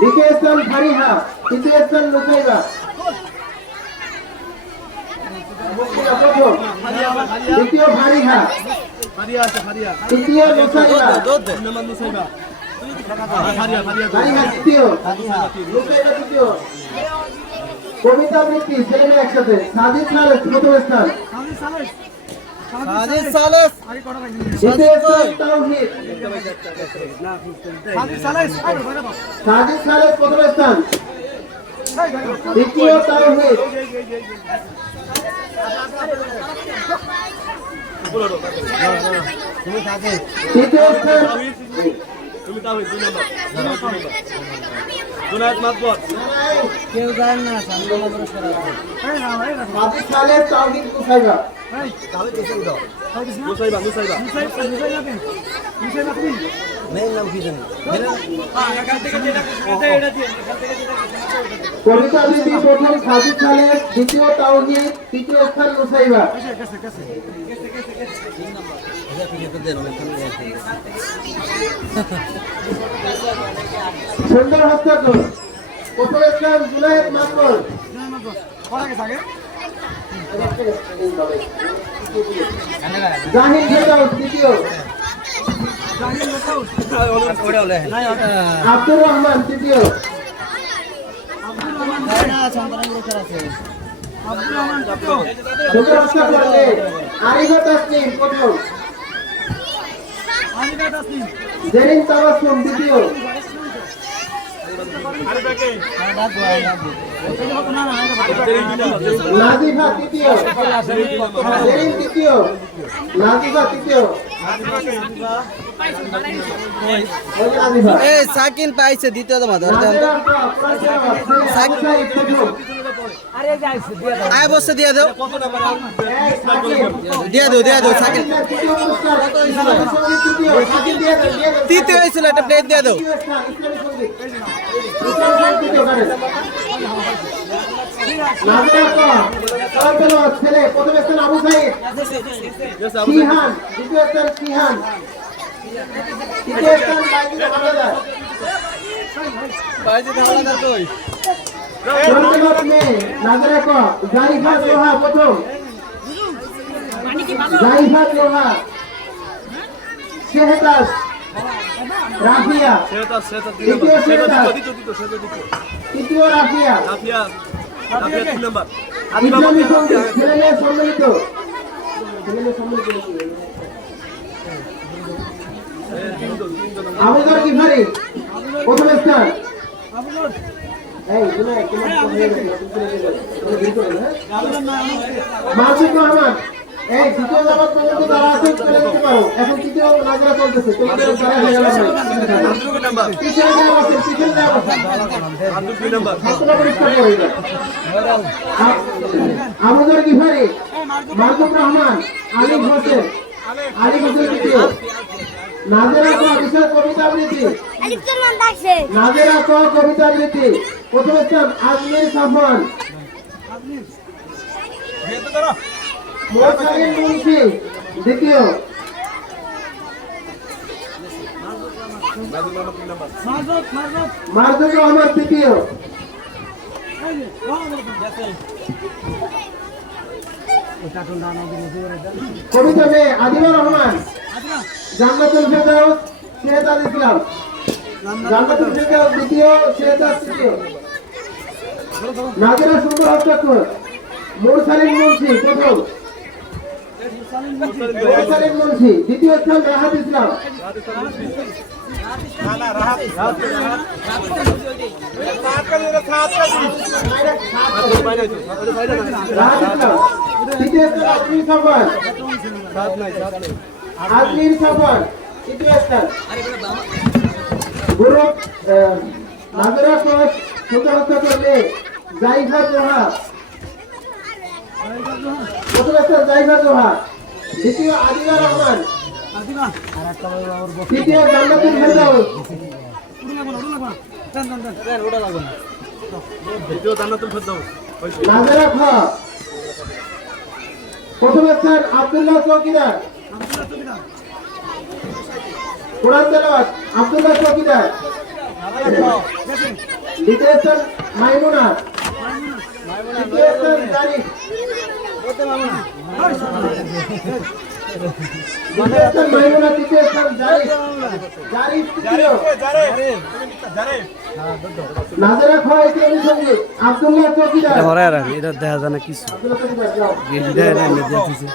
দ্বিতীয় স্থান ফারিহা, তৃতীয় স্থান নুসাইবা। দ্বিতীয় ফারিহা, তৃতীয় নুসাইবা। ফারিহা তৃতীয়, নুসাইবা তৃতীয়। কবিতা আবৃত্তি ছেলে মেয়ে একসাথে। সাজিদ সালেস প্রথম স্থান, সাজিদ সালেস দ্বিতীয় স্থান তাওহীদ, সাজিদ সালেস প্রথম স্থান, দ্বিতীয় তাওহীদ, তৃতীয় স্থান কেউ জান না সাজিদ সালেস তাওহীদ নুসাইবা। মেন নাম কি জানি কবিতা আবৃত্তি প্রথম সাজিদ সালেস, দ্বিতীয় তাওহীদ, তৃতীয় স্থান নুসাইবা। সুন্দর হস্তাক্ষর। প্রথম স্থান জুনায়েদ মাকবুল, জাহিদ ফেরদাউস দ্বিতীয়, আব্দুর রহমান তৃতীয়, সুন্দর হস্তাক্ষর আরিফা তাসনিম প্রথম, জেরিন তাবাসসুম দ্বিতীয়, নাজিফা তৃতীয়, জেরিন তৃতীয়, নাজিফা তৃতীয়, সাকিন পাইছে দ্বিতীয় আয় বসে দিয়ে দাও সাকিন তৃতীয় হয়েছিল একটা প্লেট দিয়ে দাও ছেলে প্রথম স্থান আবু সাইদ, সিহান দ্বিতীয় স্থান, সিহান তৃতীয় স্থান বাইজিদ হাওলাদার কই জাইফা লোহা প্রথম, জাইফা লোহা, শেহতাজ রাফিয়া, তৃতীয় শেহতাজ, তৃতীয় রাফিয়া, ইসলামী সঙ্গীত ছেলে মেয়ে সম্মিলিত, আবুদর গিফারি প্রথম স্থান, মাসুদ রহমান এই দ্বিতীয় জামাত পর্যন্ত যারা আছে চলে যেতে পারো, এখন তৃতীয় নাজরা চলতেছে, তোমাদের আবুদর গিফারি, মাসুদ রহমান, আলিফ হোসেন, তৃতীয়, নাজেরা ক বিষয় কবিতা আবৃত্তি, নাজেরা ক কবিতা আবৃত্তি প্রথম স্থান, আজমির সাফওয়ান, মোরসালিন মুন্সি দ্বিতীয়, মারজুক রহমান তৃতীয়, কবিতা মেয়ে আদিবা রহমান, জান্নাতুল ফেরদাউস শেহতাজ ইসলাম, জান্নাতুল ফেরদাউস দ্বিতীয়, শেহতাজ তৃতীয়, নাজেরা সুন্দর হস্তাক্ষর, মোরসালিন মুন্সি প্রথম, মোরসালিন মুন্সি দ্বিতীয় স্থান, রাহাত ইসলাম, তৃতীয় স্থান, আজমির সাফওয়ান, তৃতীয় স্থান, গুরু নাজরা কোচ সুন্দর হস্তাক্ষর জাইফা লোহা, প্রথম স্থান জাইফা লোহা, দ্বিতীয় আদিবা রহমান, তৃতীয় জান্নাতুল ফেরদাউস, নাজরা খ, প্রথম স্থান আব্দুল্লাহ চৌকিদার, কোরআন তেলাওয়াত আব্দুল্লাহ চৌকিদার, দ্বিতীয় স্থান মাইমুনা, তৃতীয় স্থান জারিফ, দ্বিতীয় স্থান মাইমুনা, তৃতীয় স্থান জারিফ, জারিফ তৃতীয়, নাজেরা খোয়াইছে অনুষঙ্গী, আব্দুল্লাহ চৌকিদার, হরায় রাখি এটা দেখা যায় না কিছু আব্দুল্লাহ চৌকিদার যাও। গেঞ্জি দেয় না এমনি দিয়ে দিছে